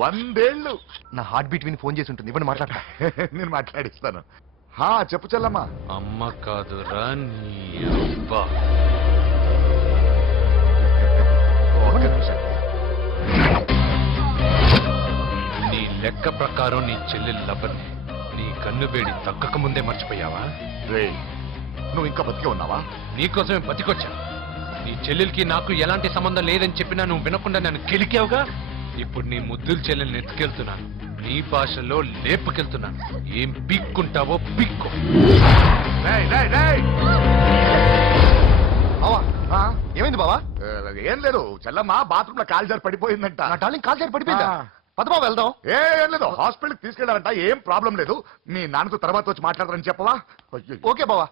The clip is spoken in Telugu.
100 ఏళ్ళు. నా హార్ట్ బీట్ విని ఫోన్ చేసి ఉంటుంది. ఇవ్వండి మాట్లాడతా. నేను మాట్లాడిస్తాను. చెప్పు చెల్లమ్మా. అమ్మ కాదురా నీ అబ్బా. ఒక్క నిమిషం. నీ లెక్క ప్రకారం నీ చెల్లెలు లబ్బని నీ కన్ను వేడి తగ్గక ముందే మర్చిపోయావా? రే, నువ్వు ఇంకా బతికే ఉన్నావా? నీకోసమే బతికొచ్చా. నీ చెల్లెలకి నాకు ఎలాంటి సంబంధం లేదని చెప్పినా నువ్వు వినకుండా నన్ను గెలికావుగా. ఇప్పుడు నీ ముద్దుల చెల్లెల్ని ఎత్తుకెళ్తున్నాను. నీ భాషలో లేపుకెళ్తున్నాను. ఏం పీక్కుంటావో పీక్కో. రేయ్, రేయ్, రేయ్. బావా ఏమైంది బావా? ఏం లేదు, చెల్లమ్మ బాత్రూమ్ లో కాలు జారి పడిపోయిందంట. నా డార్లింగ్ కాల్ చేసి పడిపోయిందా? పద బావ వెళ్దాం. ఏం లేదు, హాస్పిటల్కి తీసుకెళ్ళాలంట. ఏం ప్రాబ్లం లేదు. మీ నాన్నతో తర్వాత వచ్చి మాట్లాడతారని చెప్పవా? ఓకే బావా.